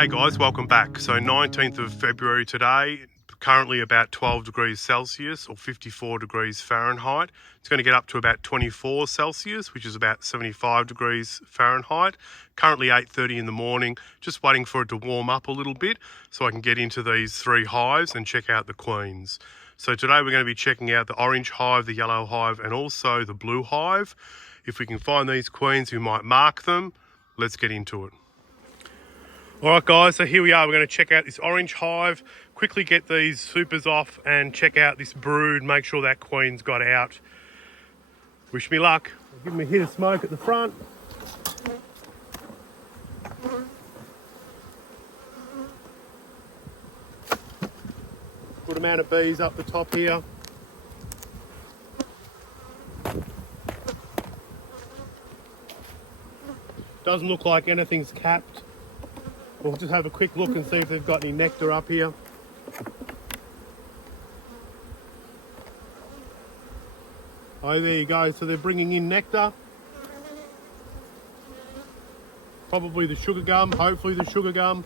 Hey guys, welcome back. So 19th of February today, currently about 12 degrees Celsius or 54 degrees Fahrenheit. It's going to get up to about 24 Celsius, which is about 75 degrees Fahrenheit. Currently 8:30 in the morning, just waiting for it to warm up a little bit so I can get into these three hives and check out the queens. So today we're going to be checking out the orange hive, the yellow hive, and also the blue hive. If we can find these queens, we might mark them. Let's get into it. Alright guys, so here we are. We're going to check out this orange hive, quickly get these supers off and check out this brood, make sure that queen's got out. Wish me luck. I'll give them a hit of smoke at the front. Good amount of bees up the top here. Doesn't look like anything's capped. We'll just have a quick look and see if they've got any nectar up here. Oh, there you go. So they're bringing in nectar. Probably the sugar gum, hopefully the sugar gum.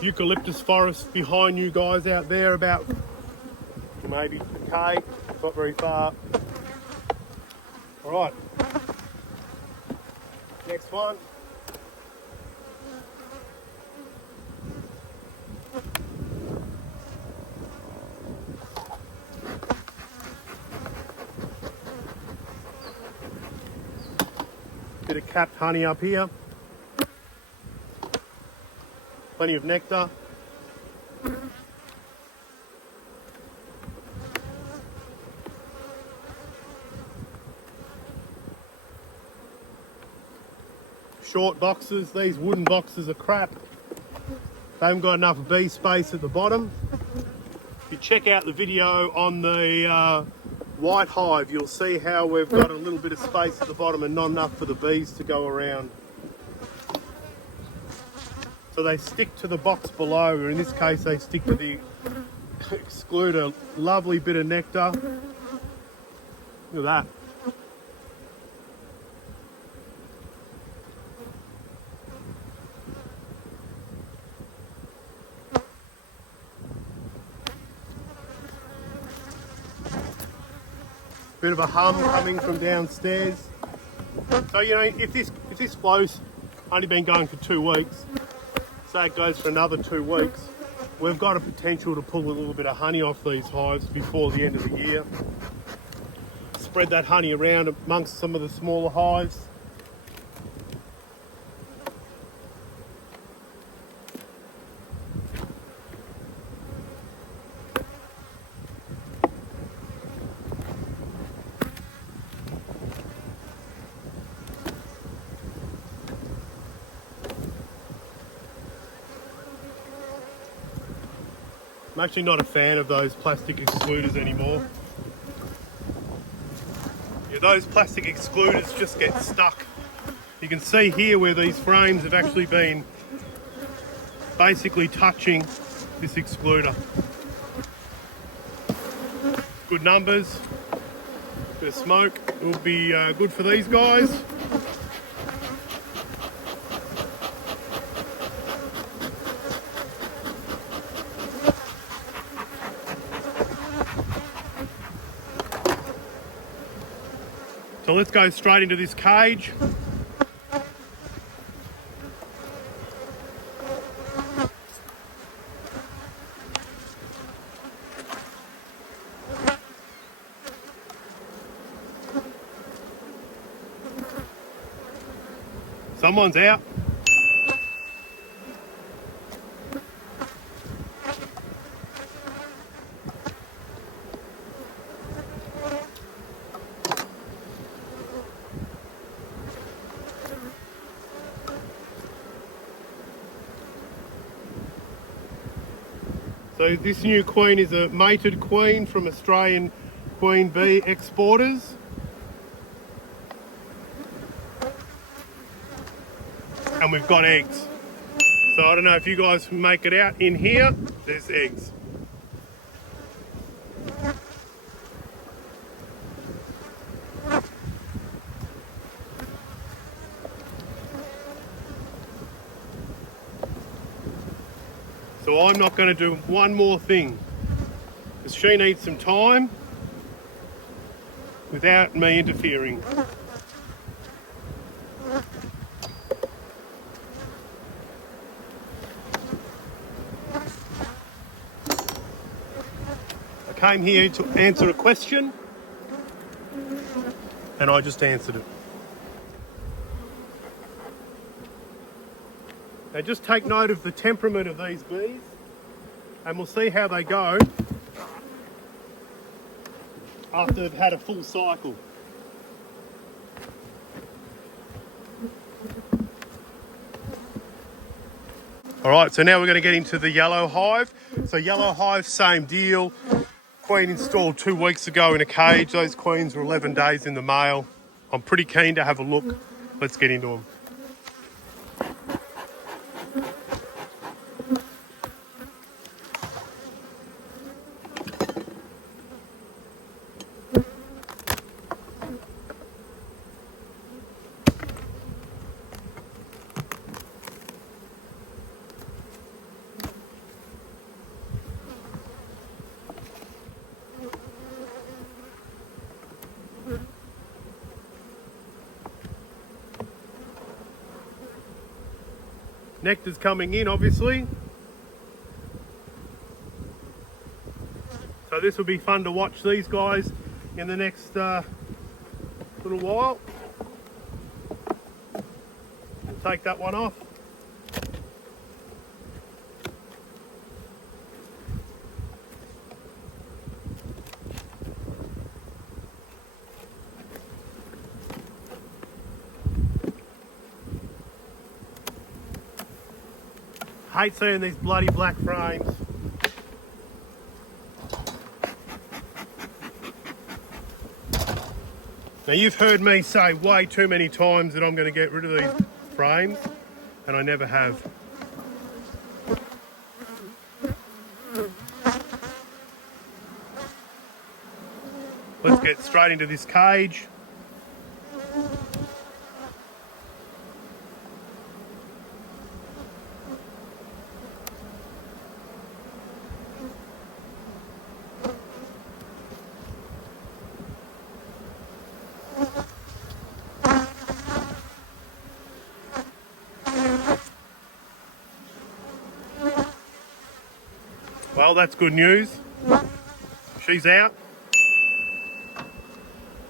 Eucalyptus forest behind you guys out there, about maybe a K, not very far. All right, next one. Bit of capped honey up here. Plenty of nectar. Short boxes. These wooden boxes are crap. They haven't got enough bee space at the bottom. If you check out the video on the white hive, you'll see how we've got a little bit of space at the bottom and not enough for the bees to go around. So they stick to the box below, or in this case they stick to the excluder. Lovely bit of nectar. Look at that. Bit of a hum coming from downstairs. So you know, if this flow's only been going for 2 weeks, say it goes for another 2 weeks, we've got a potential to pull a little bit of honey off these hives before the end of the year. Spread that honey around amongst some of the smaller hives. I'm actually not a fan of those plastic excluders anymore. Yeah, those plastic excluders just get stuck. You can see here where these frames have actually been basically touching this excluder. Good numbers, bit of smoke will be good for these guys. So let's go straight into this cage. Someone's out. So this new queen is a mated queen from Australian queen bee exporters. And we've got eggs. So I don't know if you guys can make it out in here, there's eggs. So I'm not going to do one more thing, because she needs some time without me interfering. I came here to answer a question, and I just answered it. Now just take note of the temperament of these bees, and we'll see how they go after they've had a full cycle. Alright, so now we're going to get into the yellow hive. So yellow hive, same deal. Queen installed 2 weeks ago in a cage. Those queens were 11 days in the male. I'm pretty keen to have a look. Let's get into them. Nectar's coming in, obviously. So this will be fun to watch these guys in the next little while. We'll take that one off. Hate seeing these bloody black frames. Now you've heard me say way too many times that I'm going to get rid of these frames, and I never have. Let's get straight into this cage. Well, that's good news. She's out.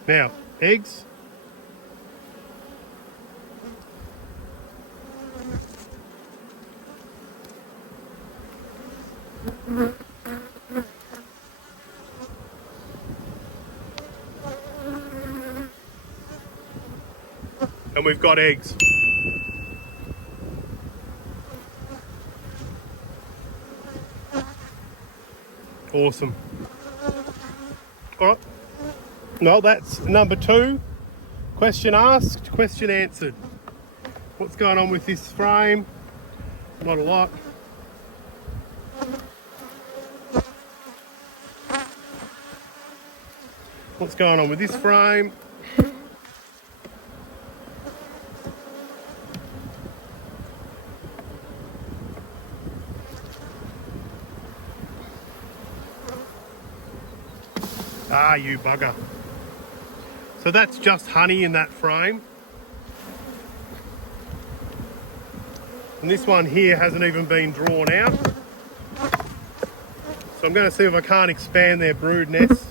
Now, eggs. And we've got eggs. Awesome. All right. No, that's number 2. Question asked, question answered. What's going on with this frame? Not a lot. What's going on with this frame? Ah, you bugger. So that's just honey in that frame. And this one here hasn't even been drawn out. So I'm going to see if I can't expand their brood nest.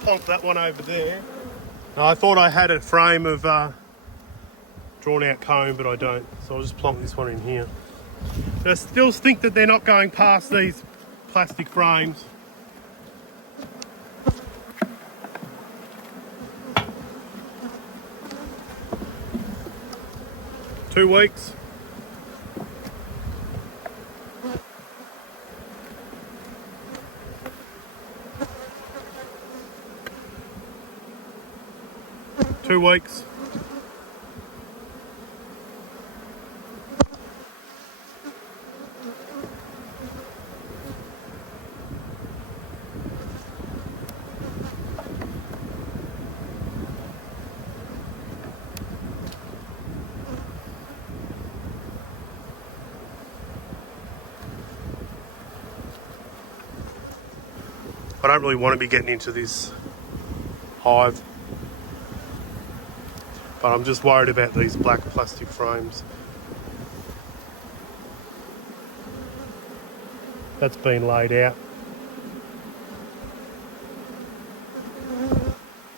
Plonk that one over there. Now, I thought I had a frame of drawn out comb, but I don't. So I'll just plonk this one in here. But I still think that they're not going past these plastic frames. Two weeks. Two weeks. don't really want to be getting into this hive. But I'm just worried about these black plastic frames. That's been laid out.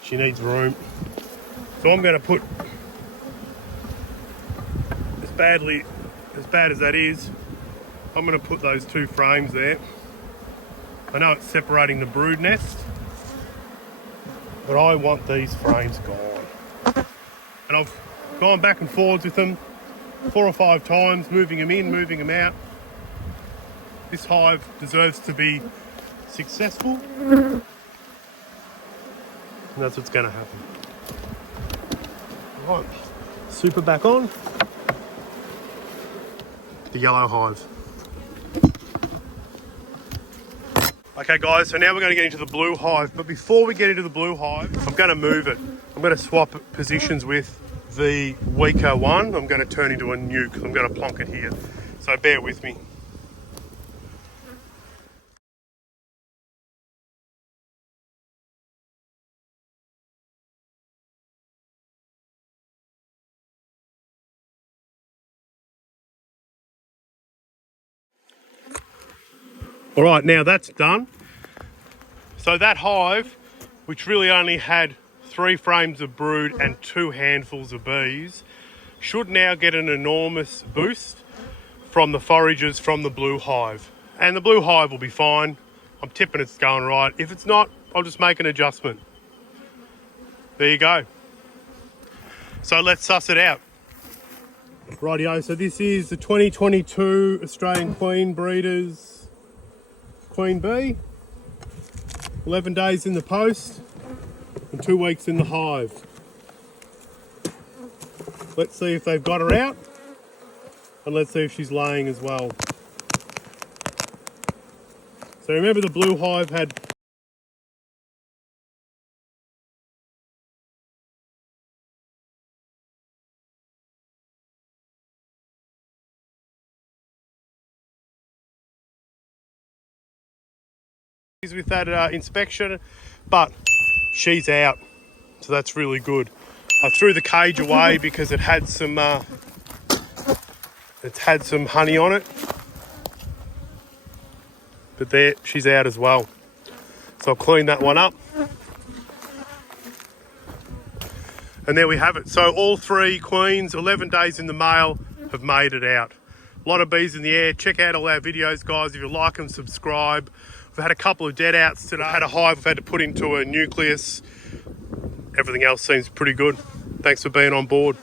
She needs room. So I'm going to put, as bad as that is, I'm going to put those 2 frames there. I know it's separating the brood nest, but I want these frames gone. And I've gone back and forwards with them 4 or 5 times, moving them in, moving them out. This hive deserves to be successful, and that's what's going to happen. Right, super back on. The yellow hive. Okay guys, so now we're going to get into the blue hive, but before we get into the blue hive, I'm going to move it. I'm going to swap positions with the weaker one. I'm going to turn into a nuke. I'm going to plonk it here, so bear with me. All right, now that's done. So that hive, which really only had 3 frames of brood and 2 handfuls of bees, should now get an enormous boost from the forages from the blue hive. And the blue hive will be fine. I'm tipping it's going right. If it's not, I'll just make an adjustment. There you go. So let's suss it out. Rightio, so this is the 2022 Australian Queen Breeders Queen Bee. 11 days in the post and 2 weeks in the hive. Let's see if they've got her out, and let's see if she's laying as well. So remember, the blue hive had with that inspection, but she's out, so that's really good. I threw the cage away because it had some honey on it, but there, she's out as well. So I'll clean that one up, and there we have it. So all 3 queens, 11 days in the male, have made it out. A lot of bees in the air. Check out all our videos, guys. If you like them, subscribe. We've had a couple of dead outs today. I've had a hive I've had to put into a nucleus. Everything else seems pretty good. Thanks for being on board.